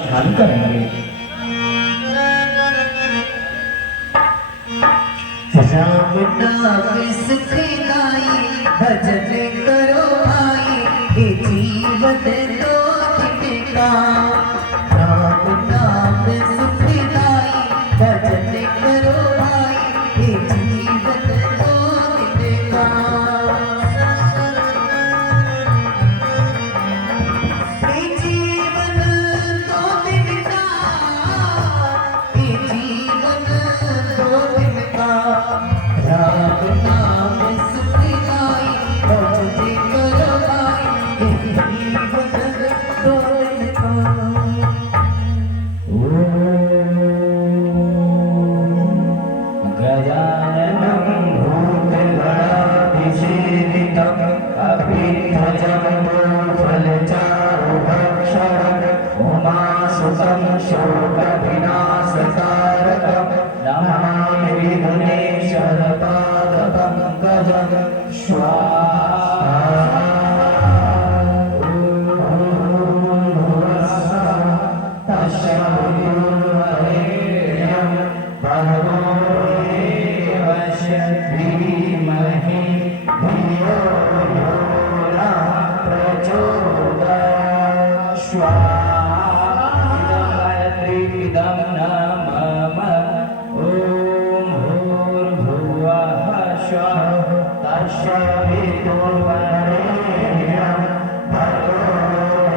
ध्यान करेंगे। राम नाम सुखदाई भजन करो भाई ये जीवन दो दिन का। राम नाम सुखदाई भजन करो भाई ये जीवन दो दिन का। ये जीवन दो दिन का, ये जीवन दो दिन का। राम नाम सुखदाई भजन करो भाई ये जीवन दो दिन का। गजाननं भूतगणाधिसेवितं कपिध्वजं फलचारुभक्षणं उमासुतं शोकविनाशकारकं नमामि विघ्नेश्वरपादपङ्कजं स्वाहा। ॐ भुवस्सुवः तस्य वितुर्वरेण्यं भर्गो देवस्य धीमहि धियो यो नः प्रचोदयात् स्वाहा। इदं गायत्री इदं न मम। ॐ भूर्भुवः स्वः तस्य वितुर्वरेण्यं भर्गो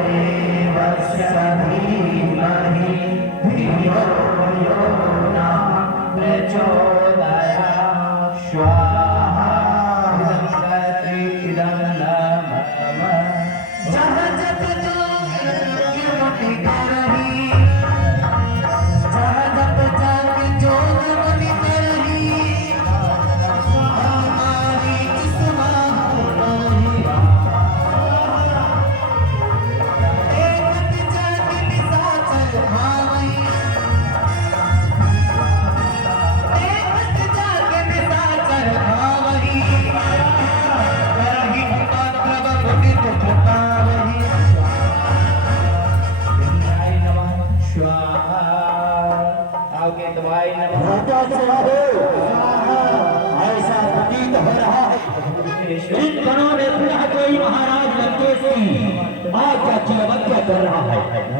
देवस्य धीमहि धियो यो नः प्रचोदयात् स्वाहा। इदं गायत्री इदं न मम। जहाँ जप जोग मति करही, जहाँ जप जाग जोग मति करही, हमारी किस्मा नहीं। एक जाग निशाचर भावई, एक जाग निशाचर भावई, करही पात्र बुद्धि दुख पावही। विद्याय नमः स्वाहा। आगे दवाई नमः। ऐसा प्रतीत हो रहा है इन दिनों में पुनः कोई महाराज लंके से आज्ञा की अवज्ञा कर रहा है।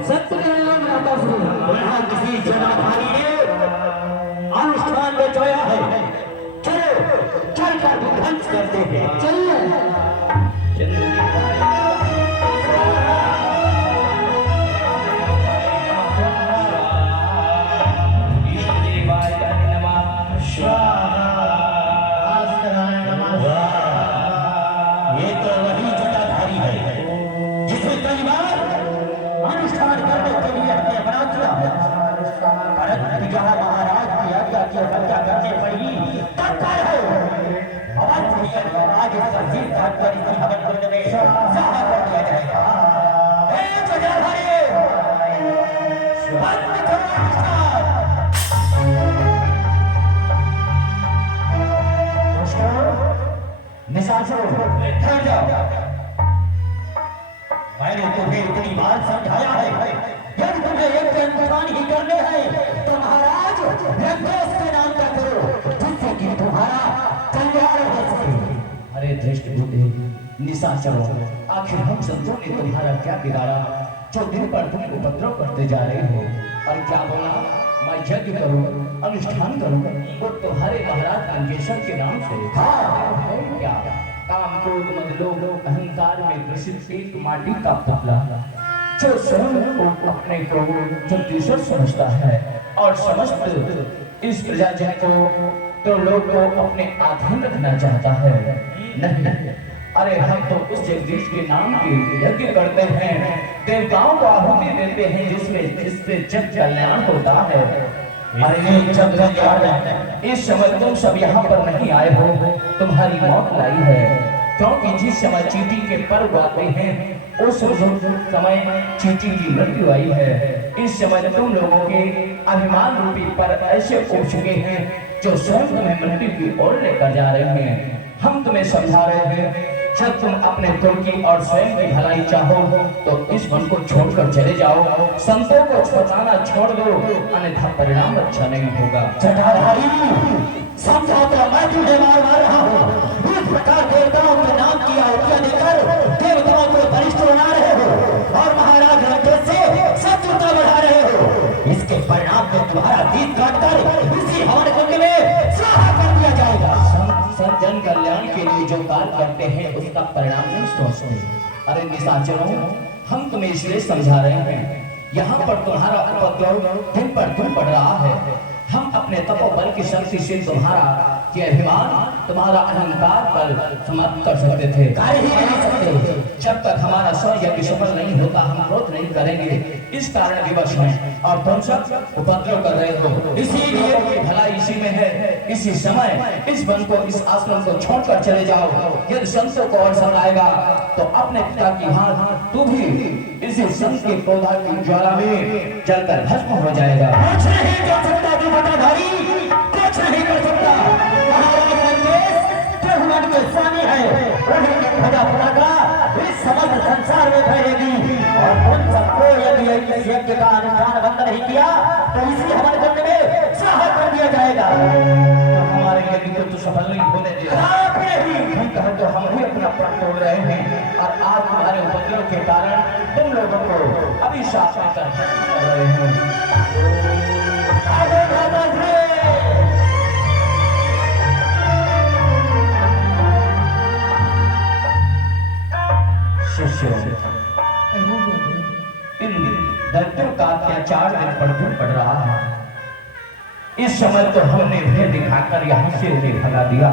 सत्यनारायण यहाँ किसी जनाधारी ने अनुष्ठान रचाया है। चलो चल कर ध्वंस करते हैं। चलिए इष्टदेवाय नमः स्वाहा। ये तो वही जटाधारी है जिसे कई बार अनुष्ठान करने के लिए हमने बना दिया है। परंतु जहाँ महाराज की आज्ञा की अवज्ञा करने पड़ी तब पर है अवध आज संजीव घाट पर इसी हवन कुंड में सभा कर दिया जाएगा। हे जटाधारी बंद करो अनुष्ठान। निशाचरों ठहर जाओ। मैंने तुम्हें इतनी बार समझाया है यदि तुम्हें एक अनुष्ठान ही करने हैं तो महाराज रंगोस के नाम का करो जिससे कि तुम्हारा कल्याण हो सके। अरे धृष्ट बुद्धि निशाचरों, आखिर हम संतों ने तुम्हारा क्या बिगाड़ा जो दिन पर दिन उपद्रव करते जा रहे हो? और क्या बोला मैं यज्ञ करूं, अनुष्ठान करूं वो तुम्हारे महाराज मंगेशर के नाम से? हाँ है क्या? काम क्रोध मद लोभ अहंकार में ग्रसित एक माटी का पुतला जो स्वयं को अपने को जगदीश्वर समझता है और समस्त इस प्रजाजन को तो लोग को अपने अधीन रखना चाहता है। नहीं, अरे हम तो उस जगदीश के नाम की यज्ञ करते हैं, देवताओं को आहुति देते हैं जिससे जग कल्याण होता है। अरे जब इस समय तुम सब यहाँ पर नहीं आए हो, तुम्हारी मौत लाई है। क्योंकि जिस समय चींटी के पर्व आते हैं उस समय चींटी की मृत्यु आई है। इस समय तुम लोगों के अभिमान रूपी पर ऐसे उठ चुके हैं जो स्वयं तुम्हें मृत्यु की ओर लेकर जा रहे हैं। हम तुम्हें समझा रहे हैं जब तुम अपने कुल की और स्वयं की भलाई चाहो तो इस वन को छोड़कर चले जाओ, संतों को छोड़ना छोड़ दो, अन्यथा परिणाम अच्छा नहीं होगा। जटाधारी, समझा तो मैं तुझे मार रहा हूँ। इस प्रकार देवताओं के नाम की आहुतियां देकर देवताओं को बलिष्ठ बना रहे हो और महाराज लंकेश से शत्रुता बढ़ा रहे हो। इसके परिणाम में तुम्हारा दीप काटकर इसी हवन कुंड में स्वाहा कर दिया जाएगा। सब जन कल्याण के लिए जो कार्य करते हैं उसका परिणाम नहीं सोचते। अरे निशाचरों, हम तुम्हें इसलिए समझा रहे हैं, यहाँ पर तुम्हारा उपद्रव दिन पर दिन बढ़ रहा है। हम अपने तपोबल की शक्ति से तुम्हारा ये अभिमान, तुम्हारा अहंकार पर समाप्त कर सकते थे, कार्य ही नहीं सकते। जब तक हमारा स्वयं सफल नहीं होता हम क्रोध नहीं करेंगे। इस कारण विवश हैं और तुम सब उपद्रव कर रहे हो। इसीलिए भलाई इसी में है। इसी समय इस वन को, इस आश्रम को छोड़कर चले जाओ। यदि संतों को और सताएगा तो अपने पिता की हाथ तू भी इसी संत के क्रोधा की ज्वाला में जलकर भस्म हो जाएगा। कुछ नहीं कर सकता तू जटाधारी, कुछ नहीं कर सकता। महाराज लंकेश ब्रह्मांड के स्वामी है, उन्हीं की ध्वजा पताका इस समस्त संसार में फैलेगी। और उन सबको यदि इस यज्ञ का अनुष्ठान बंद नहीं किया तो इसी हवन कुंड में स्वाहा कर दिया जाएगा। तो हमारे यज्ञ को तो सफल नहीं होने दिया। आप नहीं, हम कहें तो हम ही अपना प्राण तोड़ रहे हैं और आज तुम्हारे उपद्रव के कारण तुम लोगों को अभिशाप में कर रहे हैं। आगे बढ़ो रे। शिष्यों, इन दैत्यों का अत्याचार दिन पर दिन बढ़ रहा है। इस समय तो हमने भय दिखाकर यहाँ से उन्हें भगा दिया,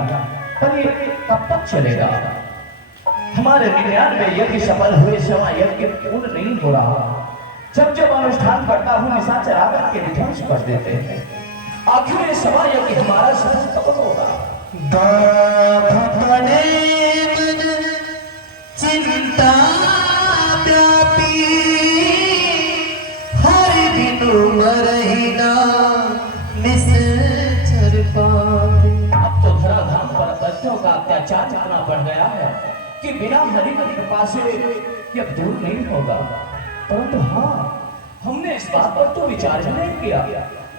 पर ये कब तक चलेगा? हमारे 99 यज्ञ सफल हुए, सवा यज्ञ पूर्ण नहीं हो रहा। जब जब अनुष्ठान करता हूँ निशाचर आकर के विध्वंस कर देते हैं। आखिर ये सवा यज्ञ हमारा सफल कब होगा? चिंता व्यापी हर दिन मरहिना निश्चर पाए। अब तो धराधाम पर दैत्यों का अत्याचार इतना बढ़ गया है कि बिना हरि की कृपा से यह दूर नहीं होगा। परंतु हाँ, हमने इस बात पर तो विचार ही नहीं किया,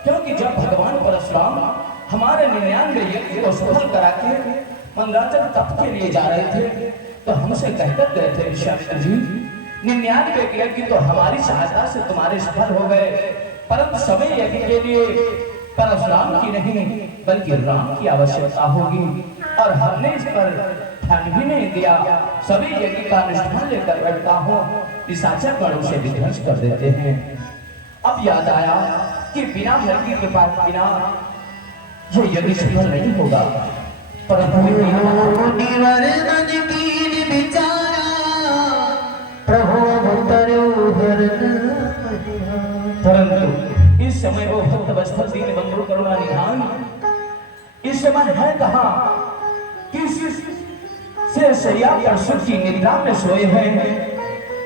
क्योंकि जब भगवान परशुराम हमारे 99 यज्ञ को सफल करा के मंदराचल तप के लिए जा रहे थे तो हमसे कहकर गए थे विश्वामित्र जी, 99 यज्ञ तो हमारी सहायता से तुम्हारे सफल हो गए, परंतु सभी यज्ञ के लिए परशुराम की नहीं बल्कि राम की आवश्यकता होगी। और हमने इस पर ध्यान भी नहीं दिया। सभी यज्ञ का अनुष्ठान लेकर बैठता हूँ, निशाचर गण उसे विध्वंस कर देते हैं। अब याद आया कि बिना हरि के पास बिना ये यज्ञ सफल नहीं होगा। परंतु मुनिवर मन कीन विचारा प्रभु परंतु इस समय वो भक्त वत्सल दीन बंधु करुणा निधान इस समय है कहाँ? किस से शैया पर सुख की निद्रा में सोए हैं।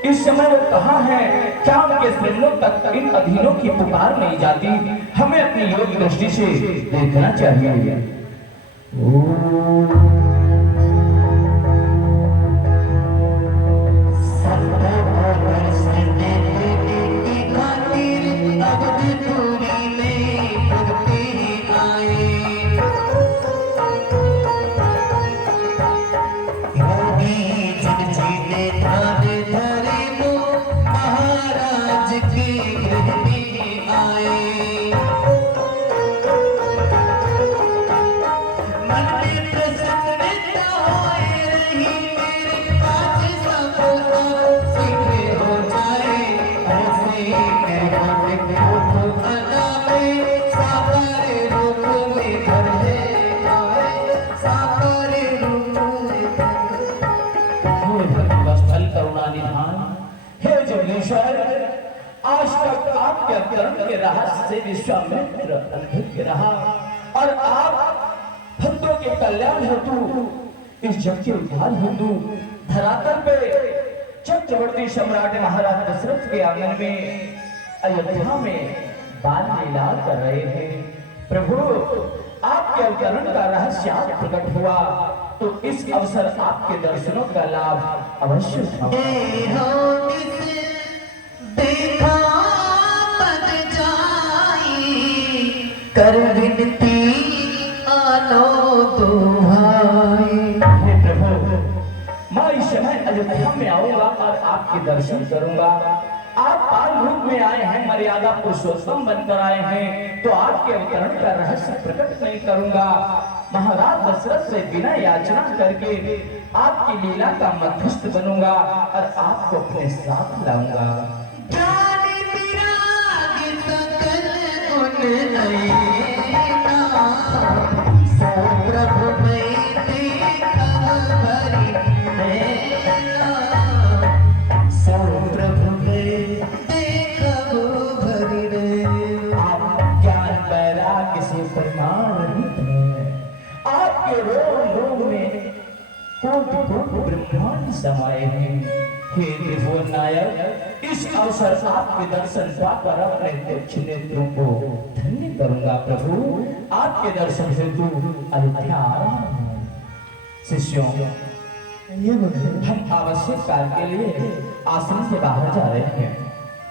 इस समय वो कहाँ है? क्या उनके श्रीलों तक इन अधीनों की पुकार नहीं जाती? हमें अपनी योग दृष्टि से देखना चाहिए। महाराज के गृह में आए, मन में प्रसन्नता होए रही, मेरे काज सब शीघ्र हो जाए। ऐसे मेरे रूप अनामे साकारे रूप लेकर है आए, साकारे रूप लेकर वत्सल करुणा निधान, हे जगदीश्वर, आज तक आपके अवतरण के रहस्य से विश्वामित्र अनभिज्ञ रहा और आप भक्तों के कल्याण हेतु इस जग के उद्धार हेतु धरातल पे चक्रवर्ती सम्राट महाराज दशरथ के आंगन में अयोध्या में बाल लीला कर रहे हैं। प्रभु, आपके अवतरण का रहस्य आज प्रकट हुआ। तो इस अवसर आपके दर्शनों का लाभ अवश्य उठाऊंगा। देखा पद जाई कर विनती आलो दुहाई। हे प्रभु, मैं इस समय अयोध्या में आऊंगा और आपके दर्शन करूंगा। आप बाल रूप में आए हैं, मर्यादा पुरुषोत्तम बनकर आए हैं, तो आपके अवतरण का रहस्य प्रकट नहीं करूंगा। महाराज दशरथ से बिना याचना करके आपकी लीला का मध्यस्थ बनूंगा और आपको अपने साथ लाऊंगा। जाने विराग सकल गुण नयना, सो प्रभु मैं देखा भरी नैना, सो प्रभु मैं देखा भरी नैना। आप ज्ञान वैराग्य से परिमाणित हैं। आपके रोम रोम में कोटि कोटि ब्रह्मांड समाये हैं। हे त्रिभुवन नायक, इस अवसर आपके दर्शन पाकर अपने तुच्छ नेत्रों को धन्य करूंगा। प्रभु, आपके दर्शन हेतु अयोध्या आ रहा हूं। शिष्यों, हम आवश्यक कार्य के लिए आश्रम से बाहर जा रहे हैं।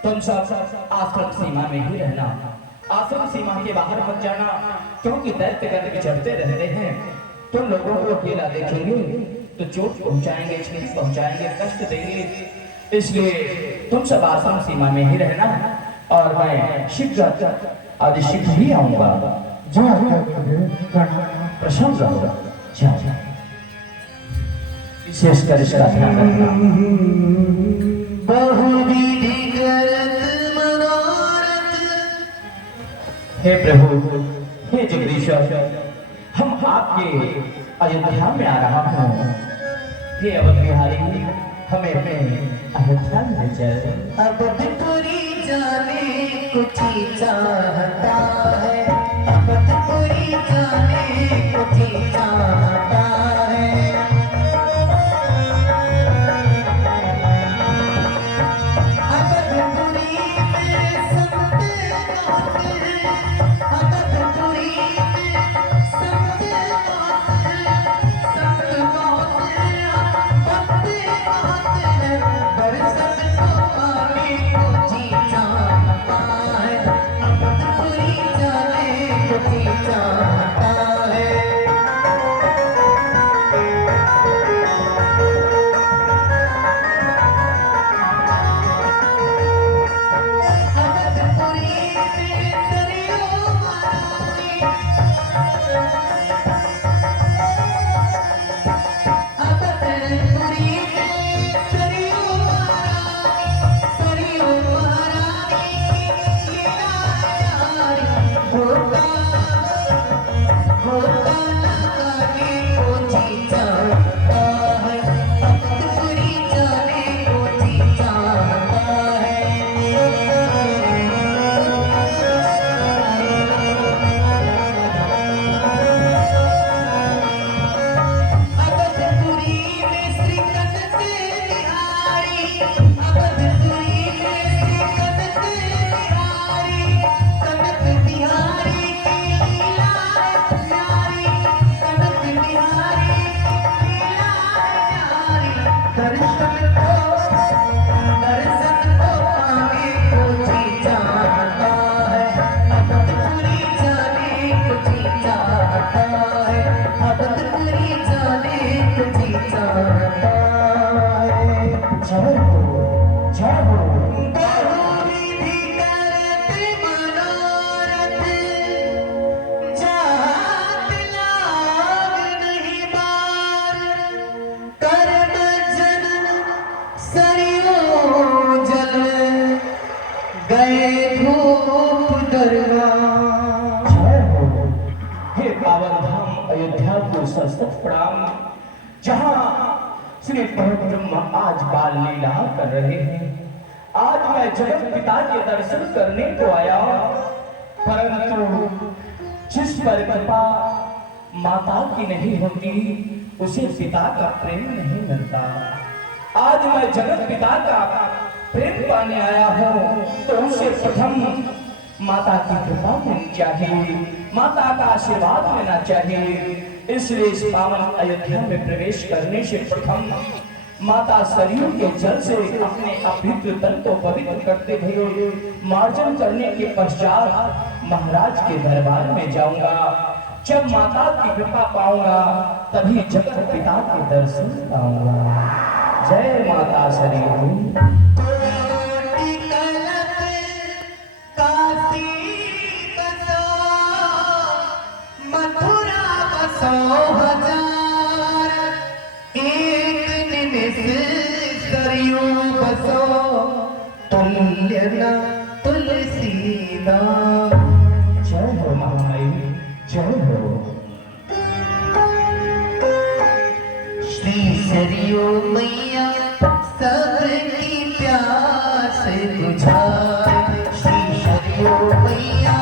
तुम सब आश्रम सीमा में ही रहना। आश्रम सीमा के बाहर मत जाना, क्योंकि दैत्यगण विचरते रहते हैं। तुम लोगों को अकेला देखेंगे तो चोट पहुंचाएंगे, क्षति पहुंचाएंगे, कष्ट देंगे। इसलिए तुम सब आश्रम सीमा में ही रहना और मैं शीघ्र आदि शीघ्र ही आऊंगा। प्रसन्न रहो। जाओ। विशेषकर इसका ध्यान रखना। बहुविधि करत मनोरथ। हे प्रभु, हे जगदीश्वर, हम आपके अयोध्या में आ रहा हूँ। हे अवध बिहारी, हमें अपने अयोध्या में चल। अब पूरी जाने कुछ ही चाहता है, अब पूरी जाने कुछ ही चाहता है। अबधपुरी में संत गाते हैं, अबधपुरी में संत गाते हैं, संत गाते हैं, भक्त गाते हैं। दर्शन को पाने को जी चाहता है, अबधपुरी जाने को जी चाहता है। अबधपुरी में दरियो माई, अबधपुरी में दरियो माई, दरियो महारानी लीला यारी। होता होता लगाने को जी चाहता है, अबधपुरी जाने को जी चाहता है। अबधपुरी में श्री कनक बिहारी, अबधपुरी में श्री कनक बिहारी, कनक बिहारी की लीला प्यारी, कनक बिहारी की लीला प्यारी। दर्शन को पाने को जी चाहता है, अबधपुरी जाने को जी चाहता है, अबधपुरी जाने को जी चाहता है। जय हो, जय हो। बहुविधि करत मनोरथ, जात लाग नहीं बार। कर्म जन सरियों जल, गए धूप दरगाह। जय हो। हे पावन धाम अयोध्या को सशक्त प्रणाम, जहाँ श्री प्रभु ब्रह्मा आज बाल लीला कर रहे हैं। आज मैं जगत पिता के दर्शन करने को आया, परंतु जिस पर कृपा माता की नहीं होती, उसे पिता का प्रेम नहीं मिलता। आज मैं जगत पिता का प्रेम पाने आया हूँ, तो उसे प्रथम माता की कृपा मिलनी चाहिए, माता का आशीर्वाद लेना चाहिए। इसलिए इस पावन अयोध्या में प्रवेश करने से प्रथम माता सरयू के जल से अपने अपवित्र तन को पवित्र करते हुए मार्जन करने के पश्चात महाराज के दरबार में जाऊंगा। जब माता की कृपा पाऊंगा तभी जगत पिता के दर्शन पाऊंगा। जय माता सरयू। कोटि कलप काशी बसो, मथुरा बसो हजार, एक निमिष सरयू बसो, तुल्य न तुलसीदास। जय हो महामाई, जय हो। श्री सरयू मैया सबकी प्यास बुझाए, श्री सरयू मैया